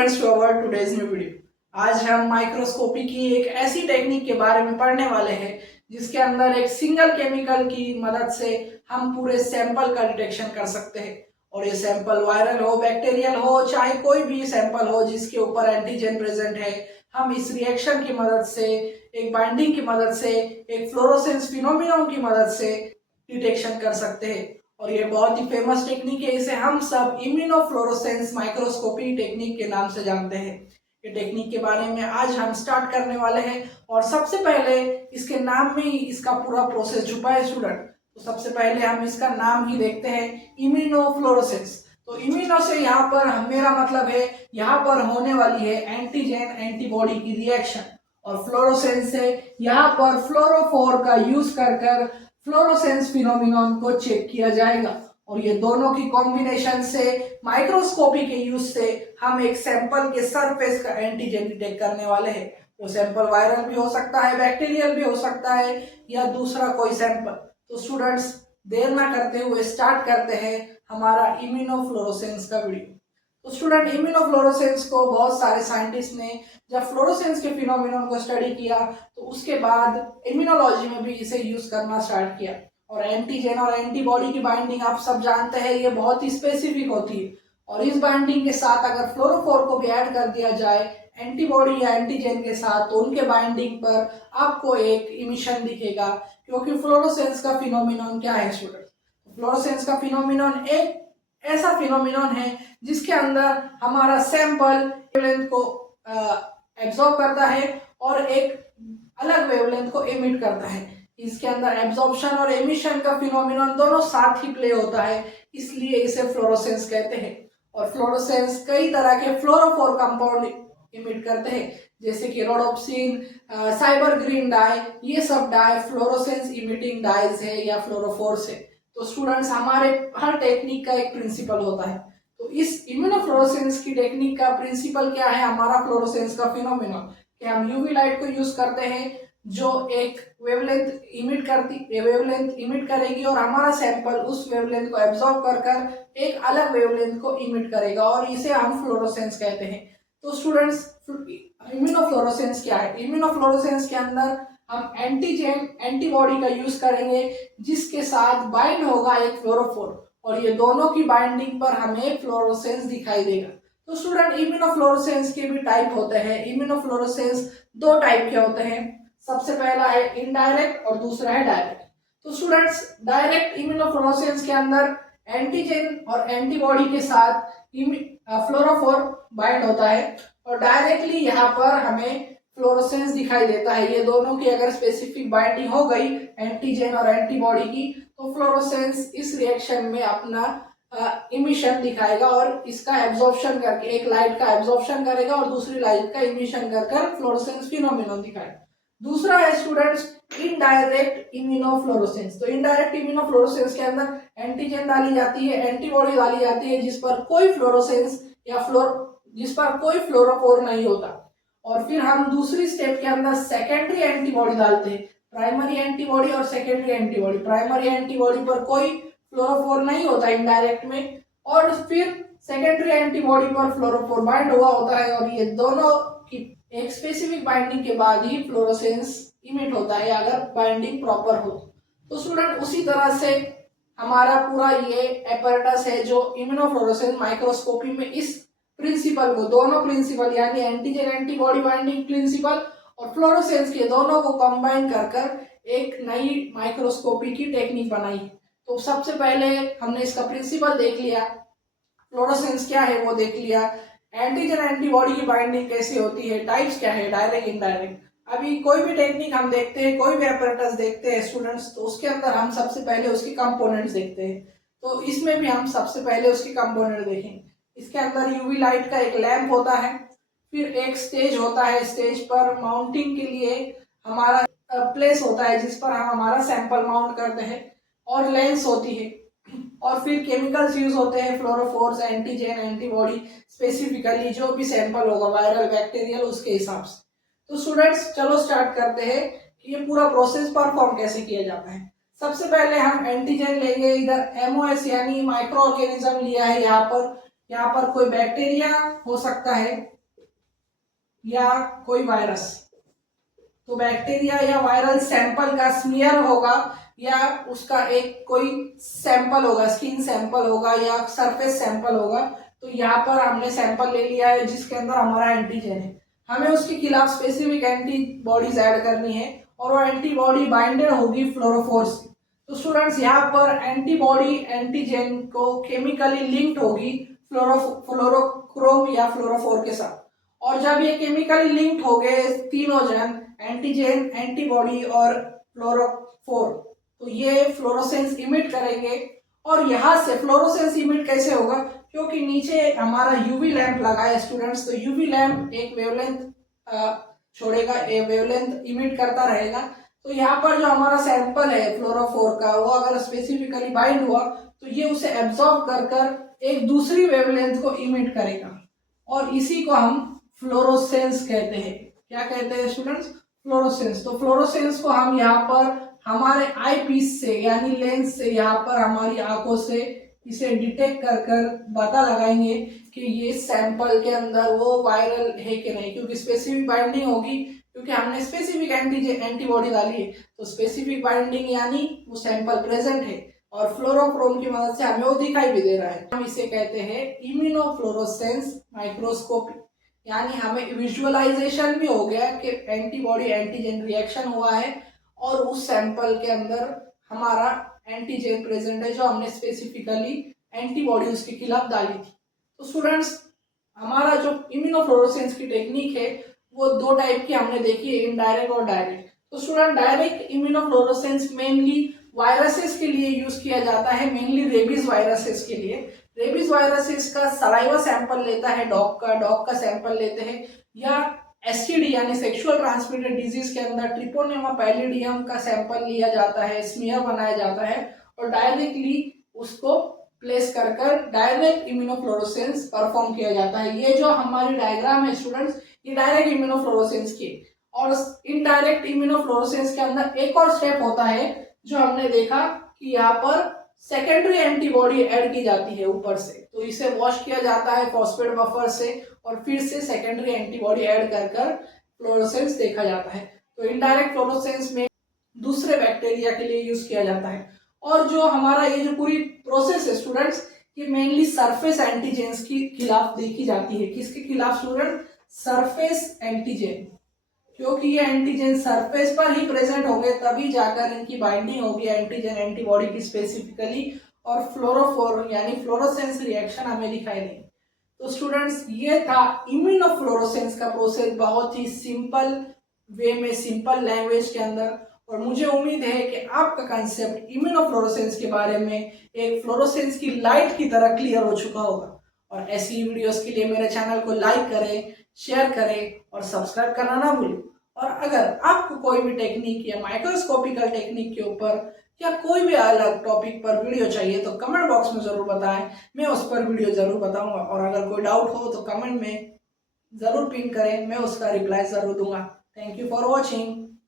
Friends to our today's new video. आज हम microscopy की एक ऐसी टेक्निक के बारे में पढ़ने वाले हैं जिसके अंदर एक सिंगल केमिकल की मदद से हम पूरे सैंपल का डिटेक्शन कर सकते हैं। और ये सैंपल वायरल हो, बैक्टीरियल हो, चाहे कोई भी सैंपल हो जिसके ऊपर एंटीजन प्रेजेंट है, हम इस रिएक्शन की मदद से, एक बाइंडिंग की मदद से, एक फ्लोरोसेंस फिनोमिना की मदद से डिटेक्शन कर सकते हैं। और ये बहुत ही फेमस टेक्निक है, इसे हम सब इम्यूनोफ्लोरोसेंस माइक्रोस्कोपी टेक्निक के नाम से जानते हैं। ये टेक्निक के बारे में आज हम स्टार्ट करने वाले हैं और सबसे पहले इसके नाम में ही इसका पूरा प्रोसेस छुपा है स्टूडेंट। तो सबसे पहले हम इसका नाम ही देखते हैं, इम्यूनोफ्लोरोसेंस। तो इम्यूनो से यहाँ पर मेरा मतलब है यहाँ पर होने वाली है एंटीजन एंटीबॉडी की रिएक्शन, और फ्लोरोसेंस से यहाँ पर फ्लोरोफोर का यूज कर फ्लोरोसेंस फिनोमिनन को चेक किया जाएगा। और ये दोनों की कॉम्बिनेशन से माइक्रोस्कोपी के यूज से हम एक सैंपल के सरफेस का एंटीजन डिटेक्ट करने वाले हैं। वो सैंपल वायरल भी हो सकता है, बैक्टीरियल भी हो सकता है, या दूसरा कोई सैंपल। तो स्टूडेंट्स, देर ना करते हुए स्टार्ट करते हैं हमारा इम्यूनोफ्लोरोसेंस का वीडियो। तो स्टूडेंट, इम्यूनोफ्लोरोसेंस को बहुत सारे साइंटिस्ट ने जब फ्लोरोसेंस के फिनोमिनन को स्टडी किया तो उसके बाद इम्यूनोलॉजी में भी इसे यूज करना स्टार्ट किया। और एंटीजन और एंटीबॉडी की बाइंडिंग आप सब जानते हैं, ये बहुत ही स्पेसिफिक होती है। और इस बाइंडिंग के साथ अगर फ्लोरोफोर को भी ऐड कर दिया जाए एंटीबॉडी या एंटीजन के साथ, तो उनके बाइंडिंग पर आपको एक इमिशन दिखेगा। क्योंकि फ्लोरोसेंस का फिनोमिनन क्या है स्टूडेंट? फ्लोरोसेंस का फिनोमिनन एक ऐसा फिनोमिनन है जिसके अंदर हमारा सैंपल वेवलेंथ को एब्जॉर्ब करता है और एक अलग वेवलेंथ को एमिट करता है। इसके अंदर एब्जॉर्प्शन और एमिशन का फिनोमिनन दोनों साथ ही प्ले होता है, इसलिए इसे फ्लोरोसेंस कहते हैं। और फ्लोरोसेंस कई तरह के फ्लोरोफोर कंपाउंड इमिट करते हैं, जैसे कि रोडोप्सिन, साइबर ग्रीन डाई, ये सब डाई फ्लोरोसेंस इमिटिंग डाइज है या फ्लोरोफोर्स है। तो स्टूडेंट्स, हमारे हर टेक्निक का एक प्रिंसिपल होता है। तो इस इम्यूनोफ्लोरोसेंस की टेक्निक का प्रिंसिपल क्या है? हमारा फ्लोरोसेंस का फिनोमिनन कि हम यूवी लाइट को यूज करते हैं जो एक वेवलेंथ इमिट करेगी और हमारा सैंपल उस वेवलेंथ को एब्जॉर्ब कर एक अलग वेवलेंथ को इमिट करेगा, और इसे हम फ्लोरोसेंस कहते हैं। तो स्टूडेंट्स, इम्यूनोफ्लोरोसेंस क्या है? इम्यूनोफ्लोरोसेंस के अंदर हम एंटीजन एंटीबॉडी का यूज करेंगे जिसके साथ बाइंड होगा एक फ्लोरोफोर, और ये दोनों की बाइंडिंग पर हमें फ्लोरोसेंस दिखाई देगा। तो स्टूडेंट, इम्यूनोफ्लोरोसेंस के भी टाइप होते हैं। इम्यूनोफ्लोरोसेंस दो टाइप के होते हैं। सबसे पहला है इनडायरेक्ट और दूसरा है डायरेक्ट। तो स्टूडेंट्स, डायरेक्ट इम्यूनोफ्लोरोसेंस के अंदर एंटीजन और एंटीबॉडी के साथ फ्लोरोफोर बाइंड होता है, और डायरेक्टली यहाँ पर हमें फ्लोरोसेंस दिखाई देता है। ये दोनों की अगर स्पेसिफिक बाइंडिंग हो गई एंटीजन और एंटीबॉडी की, तो फ्लोरोसेंस इस रिएक्शन में अपना इमिशन दिखाएगा, और इसका एब्जॉर्प्शन करके एक लाइट का एब्जॉर्प्शन करेगा और दूसरी लाइट का इमिशन कर फ्लोरोसेंस फिनोमिनन दिखाएगा। दूसरा है स्टूडेंट्स इनडायरेक्ट इम्यूनोफ्लोरोसेंस। तो इनडायरेक्ट इम्यूनोफ्लोरोसेंस के अंदर एंटीजन डाली जाती है, एंटीबॉडी डाली जाती है जिस पर कोई फ्लोरोसेंस या जिस पर कोई फ्लोरोफोर नहीं होता। और फिर हम दूसरी स्टेप के अंदर सेकेंडरी एंटीबॉडी डालते हैं, प्राइमरी एंटीबॉडी और सेकेंडरी एंटीबॉडी। प्राइमरी एंटीबॉडी पर कोई फ्लोरोफोर नहीं होता इनडायरेक्ट में, और फिर सेकेंडरी एंटीबॉडी पर फ्लोरोफोर बाइंड हुआ होता है, और ये दोनों की एक स्पेसिफिक बाइंडिंग के बाद ही फ्लोरोसेंस इमिट होता है अगर बाइंडिंग प्रॉपर हो। तो स्टूडेंट, उसी तरह से हमारा पूरा ये एपरेटस है जो इम्यूनोफ्लोरोसेंस माइक्रोस्कोपी में इस प्रिंसिपल को, दोनों प्रिंसिपल यानी एंटीजन एंटीबॉडी बाइंडिंग प्रिंसिपल और फ्लोरोसेंस के दोनों को कंबाइन कर एक नई माइक्रोस्कोपी की टेक्निक बनाई। तो सबसे पहले हमने इसका प्रिंसिपल देख लिया, फ्लोरोसेंस क्या है वो देख लिया, एंटीजन एंटीबॉडी की बाइंडिंग कैसे होती है, टाइप्स क्या है, डायरेक्ट इनडायरेक्ट। अभी कोई भी टेक्निक हम देखते हैं, कोई भी एपरेटस देखते हैं स्टूडेंट्स, तो उसके अंदर हम सबसे पहले उसके कंपोनेंट्स देखते हैं। तो इसमें भी हम सबसे पहले उसके कंपोनेंट देखेंगे। इसके अंदर यूवी लाइट का एक लैंप होता है, फिर एक स्टेज होता है, स्टेज पर माउंटिंग के लिए हमारा प्लेस होता है जिस पर हम हमारा सैंपल माउंट करते हैं, और लेंस होती है, और फिर केमिकल्स यूज होते हैं, फ्लोरोफोर्स, एंटीजन एंटीबॉडी, स्पेसिफिकली जो भी सैंपल होगा वायरल बैक्टीरियल उसके हिसाब से। तो स्टूडेंट्स, चलो स्टार्ट करते हैं कि ये पूरा प्रोसेस परफॉर्म कैसे किया जाता है। सबसे पहले हम एंटीजन लेंगे, इधर एमओएस यानी माइक्रो ऑर्गेनिज्म लिया है यहाँ पर, यहाँ पर कोई बैक्टीरिया हो सकता है या कोई वायरस। तो बैक्टीरिया या वायरल सैंपल का स्मीयर होगा या उसका एक कोई सैंपल होगा, स्किन सैंपल होगा या सरफेस सैंपल होगा। तो यहाँ पर हमने सैंपल ले लिया है जिसके अंदर हमारा एंटीजन है, हमें उसके खिलाफ स्पेसिफिक एंटीबॉडीज ऐड करनी है और वो एंटीबॉडी बाइंडेड होगी फ्लोरोफोर से। तो स्टूडेंट्स यहाँ पर एंटीबॉडी एंटीजन को केमिकली लिंक्ड होगी फ्लोरोक्रोम या फ्लोरोफोर के साथ। और जब ये केमिकली लिंक्ड हो गए तीनों जन, एंटीजन, एंटीबॉडी और फ्लोरोफोर, तो ये फ्लोरोसेंस इमिट करेंगे। और यहाँ से फ्लोरोसेंस इमिट कैसे होगा, क्योंकि नीचे हमारा यूवी लैंप लगा है स्टूडेंट्स, तो यूवी लैंप एक वेवलेंथ छोड़ेगा, एक वेवलेंथ इमिट करता रहेगा। तो यहाँ पर जो हमारा सैंपल है फ्लोरोफोर का, वो अगर स्पेसिफिकली बाइंड हुआ तो ये उसे एब्जॉर्ब कर एक दूसरी वेवलेंथ को इमिट करेगा और इसी को हम फ्लोरोसेंस कहते हैं। क्या कहते हैं स्टूडेंट्स? फ्लोरोसेंस। तो फ्लोरोसेंस को हम यहाँ पर हमारे आई पीस से यानी लेंस से, यहाँ पर हमारी आंखों से इसे डिटेक्ट कर पता लगाएंगे कि ये सैंपल के अंदर वो वायरल है कि नहीं, क्योंकि स्पेसिफिक बाइंडिंग होगी, क्योंकि हमने स्पेसिफिक एंटीबॉडी डाली है। तो स्पेसिफिक बाइंडिंग यानी वो सैंपल प्रेजेंट है और फ्लोरोक्रोम की मदद से हमें वो दिखाई भी दे रहा है। हम इसे कहते हैं इम्यूनोफ्लोरोसेंस माइक्रोस्कोपी। यानी हमें विजुअलाइजेशन भी हो गया कि एंटीबॉडी एंटीजन रिएक्शन हुआ है और उस सैंपल के अंदर हमारा एंटीजन प्रेजेंट है जो हमने स्पेसिफिकली एंटीबॉडी उसके खिलाफ डाली थी। तो स्टूडेंट्स हमारा जो इम्यूनोफ्लोरोसेंस की टेक्निक है वो दो टाइप की हमने देखी है, इनडायरेक्ट और डायरेक्ट। तो student direct immunofluorescence mainly viruses के लिए यूज किया जाता है, मेनली रेबीज वायरसेस के लिए। रेबीज वायरसेस का सलाइवा सैंपल लेता है डॉग का सैंपल लेते हैं, या एसटीडी यानी सेक्सुअल ट्रांसमिटेड डिजीज के अंदर ट्रिपोनेमा पैलिडियम का सैंपल लिया जाता है, स्मीयर बनाया जाता है और डायरेक्टली उसको प्लेस कर डायरेक्ट इम्यूनोफ्लोरोसेंस परफॉर्म किया जाता है। ये जो हमारी डायग्राम है स्टूडेंट्स, ये डायरेक्ट इम्यूनोफ्लोरोसेंस की। और इनडायरेक्ट इम्यूनोफ्लोरोसेंस के अंदर एक और स्टेप होता है जो हमने देखा कि यहाँ पर सेकेंडरी एंटीबॉडी ऐड की जाती है ऊपर से, तो इसे वॉश किया जाता है फॉस्फेट बफर से और फिर से सेकेंडरी एंटीबॉडी ऐड कर फ्लोरोसेंस देखा जाता है। तो इनडायरेक्ट फ्लोरोसेंस में दूसरे बैक्टीरिया के लिए यूज किया जाता है। और जो हमारा ये जो पूरी प्रोसेस है स्टूडेंट्स, ये मेनली सरफेस एंटीजेंस के खिलाफ देखी जाती है। किसके खिलाफ स्टूडेंट? सरफेस एंटीजन, क्योंकि ये एंटीजन सरफेस पर ही प्रेजेंट होंगे तभी जाकर इनकी बाइंडिंग होगी एंटीजन एंटीबॉडी की स्पेसिफिकली, और फ्लोरोफोर यानी फ्लोरोसेंस रिएक्शन हमें दिखाई देगी। तो स्टूडेंट्स ये था इम्यूनोफ्लोरोसेंस का प्रोसेस, बहुत ही सिंपल वे में, सिंपल लैंग्वेज के अंदर। और मुझे उम्मीद है कि आपका कंसेप्ट इम्यूनोफ्लोरोसेंस के बारे में एक फ्लोरोसेंस की लाइट की तरह क्लियर हो चुका होगा। और ऐसी वीडियोस के लिए मेरे चैनल को लाइक करें, शेयर करें और सब्सक्राइब करना ना भूलें। और अगर आपको कोई भी टेक्निक या माइक्रोस्कोपिकल टेक्निक के ऊपर या कोई भी अलग टॉपिक पर वीडियो चाहिए तो कमेंट बॉक्स में ज़रूर बताएं, मैं उस पर वीडियो ज़रूर बताऊंगा। और अगर कोई डाउट हो तो कमेंट में ज़रूर पिन करें, मैं उसका रिप्लाई ज़रूर दूंगा। Thank you for watching.